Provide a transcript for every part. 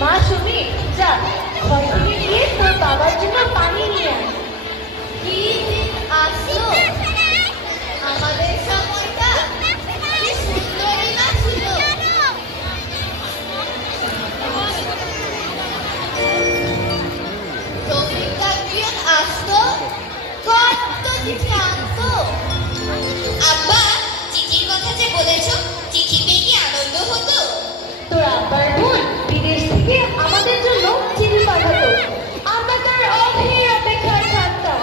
মা সুমি, যা ঘর থেকে গিয়ে তোর বাবার জন্য পানি নিয়ে আয়। কি দিন আসলো, আমাদের সময়টা কি সুন্দরই না ছিল। রফিক কাকিয়ন আসতো, কত চিঠি আনতো। আব্বা, চিঠির কথা যে বলেছো, চিঠি পেয়ে কি আনন্দ হতো? তোর আব্বার বোন বিদেশ থেকে আমাদের জন্য চিঠি পাঠাতো, আমরা তার অধীর অপেক্ষায় থাকতাম।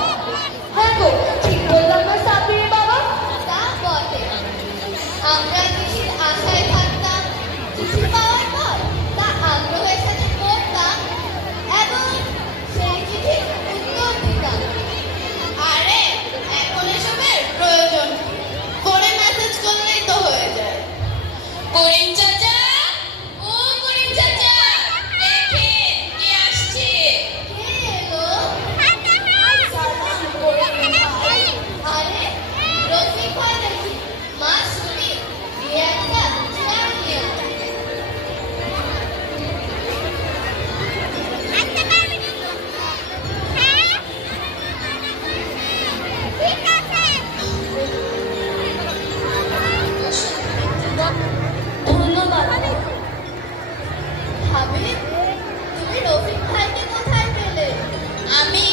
হ্যাঁ গো, ঠিক বললাম না সাবিরের বাবা? তা বটে, আমরা চিঠির আশায় থাকতাম, চিঠি পাওয়ার পর তা আগ্রহের সাথে পড়তাম এবং সেই চিঠির উত্তর দিতাম। আরে এখন এসবের প্রয়োজন কি? ফোনে মেসেজ করলেই তো হয়ে যায়। করিম চাচা, ও করিম চাচা, দেখেন কে আসছে। কে এলো? সালাম করিম ভাই। আরে রফিক ভাই নাকি? মা সুমি, দিয়ে একটা চা নিয়ে আয়। ধন্যবাদ। হাবিব, তুমি রফিক ভাইকে কোথায় পেলে? আমি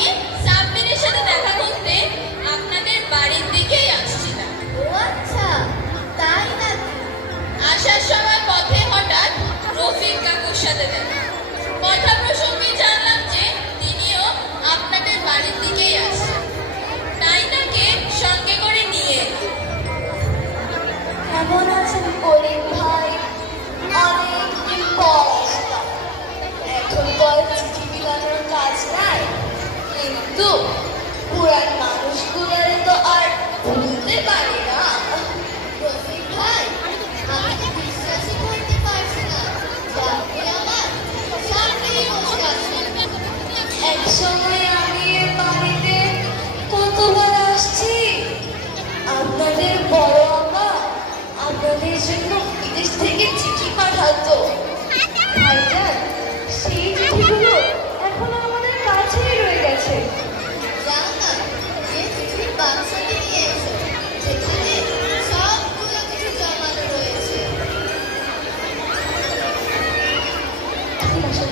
সাব্বিরের সাথে দেখা করতে আপনাদের বাড়ির দিকেই আসছিলাম। ও আচ্ছা, তাই নাকি? আসার সময় পথে হঠাৎ রফিক কাকুর সাথে দেখা। কথা প্রসঙ্গে জানলাম যে তিনিও আপনাদের বাড়ির দিকেই আসছেন, তাই তাকে সঙ্গে করে নিয়ে এলাম। কেমন আছেন করিম ভাই? অনেকদিন পর আসলাম। এখন তো আর চিঠি বিলানোর কাজ নাই, কিন্তু পুরান মানুষগুলোরে তো আর ভুলতে পারি না। রফিক ভাই, আমি তো বিশ্বাসই করতে পারছি না যে আপনি আমার সামনেই বসে আছেন। এক সময় আমি এ বাড়িতে কতবার আসছি। আপনাদের বড় আম্মা আপনাদের জন্য বিদেশ থেকে চিঠি পাঠাতো। ভাইজান, সেই চিঠিগুলো এখনো আমাদের কাছেই রয়ে গেছে। যাও না, গিয়ে চিঠির বাক্সটি নিয়ে এসো, যেখানে সবগুলো চিঠি জমানো রয়েছে। ঠিক আছে।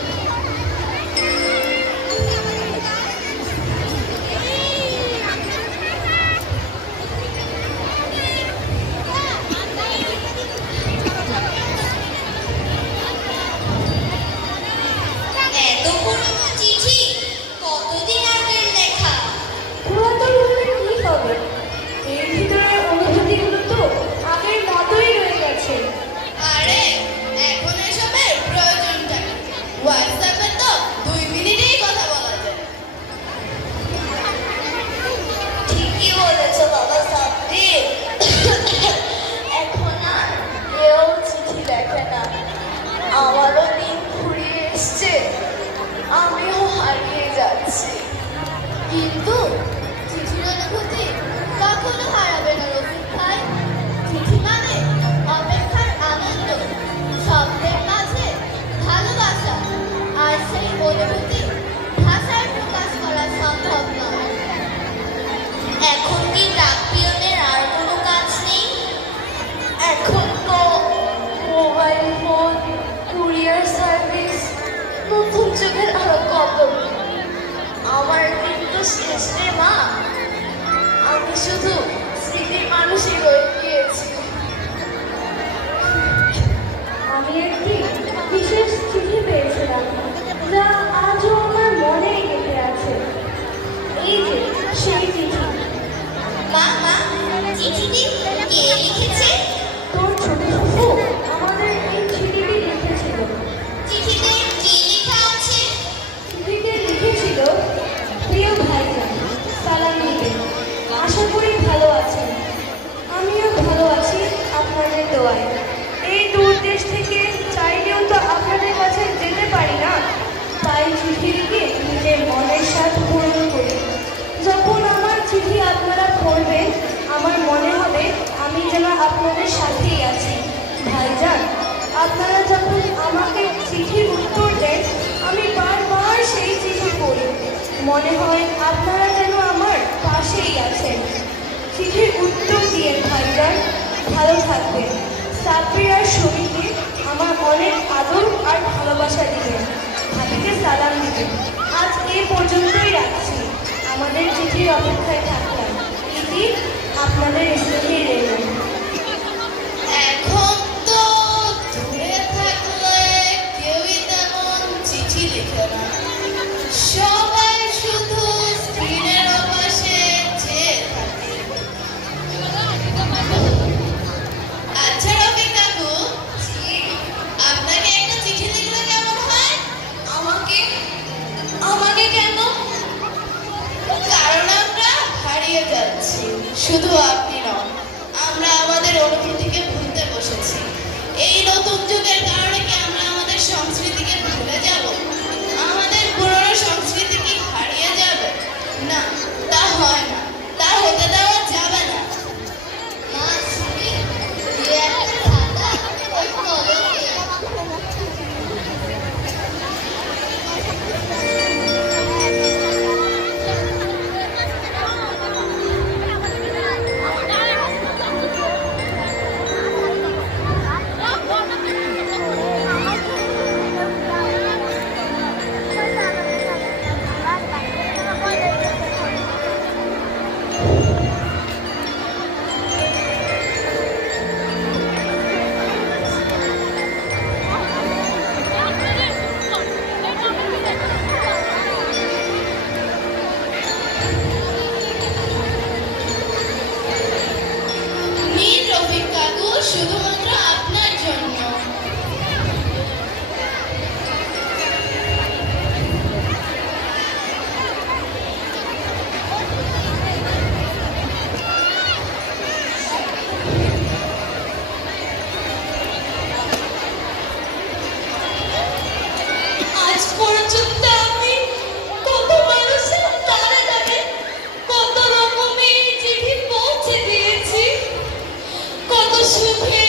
দোয়ায়। এই দূর দেশ থেকে চাইলেও তো আপনাদের কাছে যেতে পারি না, তাই চিঠি লিখে নিজের মনের স্বাদ পূর্ণ করি। যখন আমার চিঠি আপনারা পড়বেন, আমার মনে হবে আমি যেন আপনাদের সাথেই আছি। ভাইজান, আপনারা যখন আমাকে চিঠির উত্তর দেন, আমি বারবার সেই চিঠি পড়ি। মনে হয় আপনারা যেন আমার পাশেই আছেন। চিঠির উত্তর দিয়ে ভাইজান, ভালো থাকবেন। সাব্বির আর শমীকে আমার অনেক আদর আর ভালোবাসা দিবেন। ভাবিকে সালাম দিবেন। আজ এই পর্যন্তই রাখছি। আমাদের চিঠির অপেক্ষায় থাকলাম। ইতি, আপনাদের স্নেহের রেণু। এখন তো দূরে থাকলে কেউই তেমন চিঠি লিখে না, সবাই শুধু স্ক্রিনের ওপাশে চেয়ে থাকে। আচ্ছা রফিক কাকু, আপনাকে একটা চিঠি লিখলে কেমন হয়? আমাকে আমাকে কেন? কারণ আমরা হারিয়ে যাচ্ছি। শুধু আপনি নন, আমরা আমাদের অনুভূতিকে ভুলতে বসেছি। এই নতুন যুগের কারণে কি আমরা আমাদের সংস্কৃতিকে ভুলে যাব? আমাদের পুরনো সংস্কৃতি কি হারিয়ে যাবে? না, তা হয় না, তা হতে দেওয়া যাবে না। মা শুনি, দিয়ে একটা খাতা ওই কলম দিয়ে। নিন রফিক কাকু, শুধুমাত্র আপনার জন্য। আজ পর্যন্ত আমি কত মানুষের দ্বারে দ্বারে কত রকমের চিঠি পৌঁছে দিয়েছি, কত সুখে